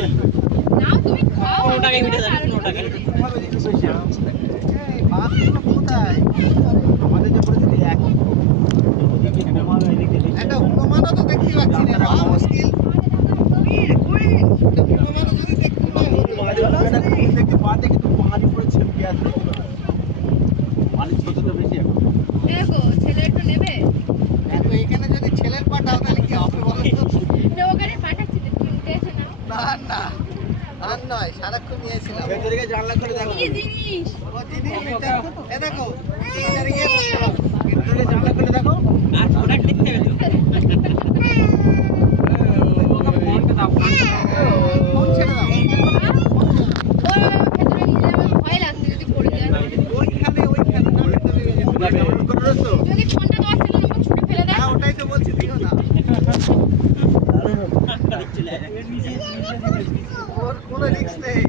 না তুমি খাও 15 টাকায় মিটে যাবে 15 টাকায়। কোথায় আমাদের যে পরিস্থিতি একই একটা প্রমাণও তো দেখতে পাচ্ছি না বা মুশকিল প্রমাণও যদি দেখতে পাই দেখতে পাতে কিন্তু পানি পড়েছে পেঁয়াজ পানি ছোট তো বেশি এখন দেখো ছেলে একটু নেবে দেখো এখানে যদি ছেলের পাঠাও তাহলে কি হবে বলো তো না ওখানে পাঠাচ্ছি তো কিনতে এসে নাও না না আর নয় সারাক্ষণ নিয়েছিলাম ভেতরে জানলা করে দেখো কি জিনিস ও জিনিস এ দেখো ভেতরে গিয়ে ভেতরে জানলা করে দেখো আর প্রোডাক্ট দেখতে হবে তো ওকে ফোনটা দাও ফোন ছেড়ে দাও ও ভেতরে নিয়ে যাবে ভয় লাগছে যদি পড়ে যায় ওইখানে না ভেতরে ডাউনলোড করে রয়েছো যদি ফোনটা তোমার ছেলে নম্বর ছুটে ফেলে দেয় হ্যাঁ ওটাই তো বলছি দিও না চলে আসবে ওর কোনো রিস্ক নেই